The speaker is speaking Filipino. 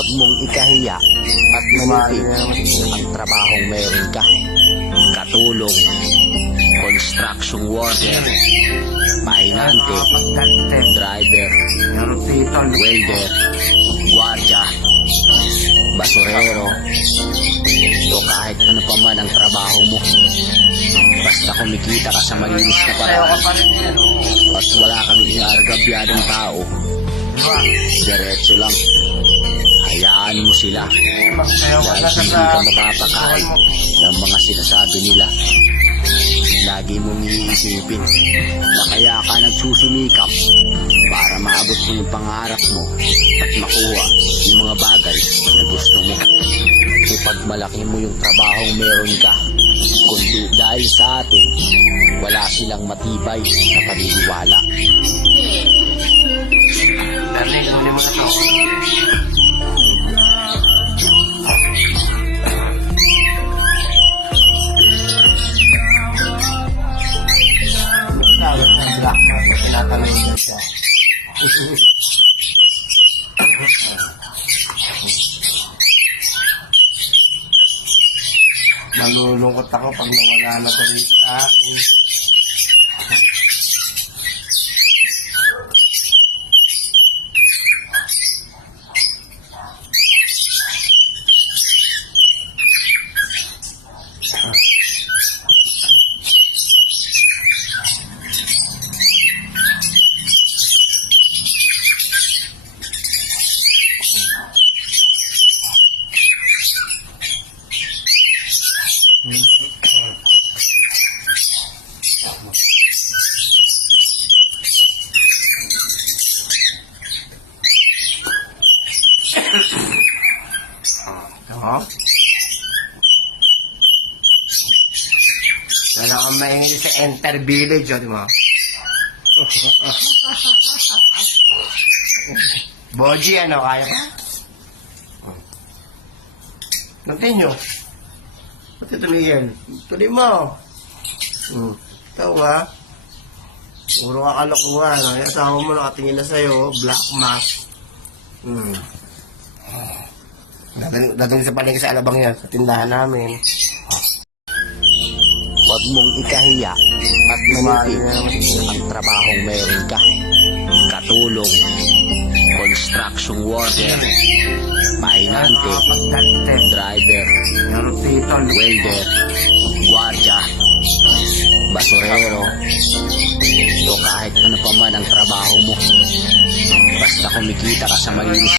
Huwag mong ikahiya at manipid ang trabahong meron ka. Katulong, construction worker, pahinante, driver, welder, gwardiya, basurero, o kahit ano pa man ang trabaho mo. Basta kumikita ka sa malinis na paraan at wala kang inaargabyadong tao, diretso lang. Hayaan mo sila dahil hindi ka mapapakain ng mga sinasabi nila. Lagi mong iisipin na kaya ka nagsusumikap para maabot mo yung pangarap mo at makuha yung mga bagay na gusto mo. Ipagmalaki mo yung trabahong meron ka, kundi dahil sa atin wala silang matibay na paniniwala. Darling, kunin mo na to. Tawag ng black na tinatanong niya siya. Malulungkot ako pag nawala na to rin sa akin. Wala kang maingin sa Enter Village, di ba? Boji, ano, kaya ka? Continue. Pati tuloy tuloy mo. Ikaw nga. Puro ka kalokohan. Ang asawa mo nakatingin na sa'yo, black mask. Dating sa palengke sa Alabang yan, sa tindahan namin. Huwag mong ikahiya at manipid ang trabahong meron ka. Katulong, construction worker, pahinante, driver, welder, gwardiya, basurero, o kahit ano pa man ang trabaho mo. Basta kumikita ka sa malinis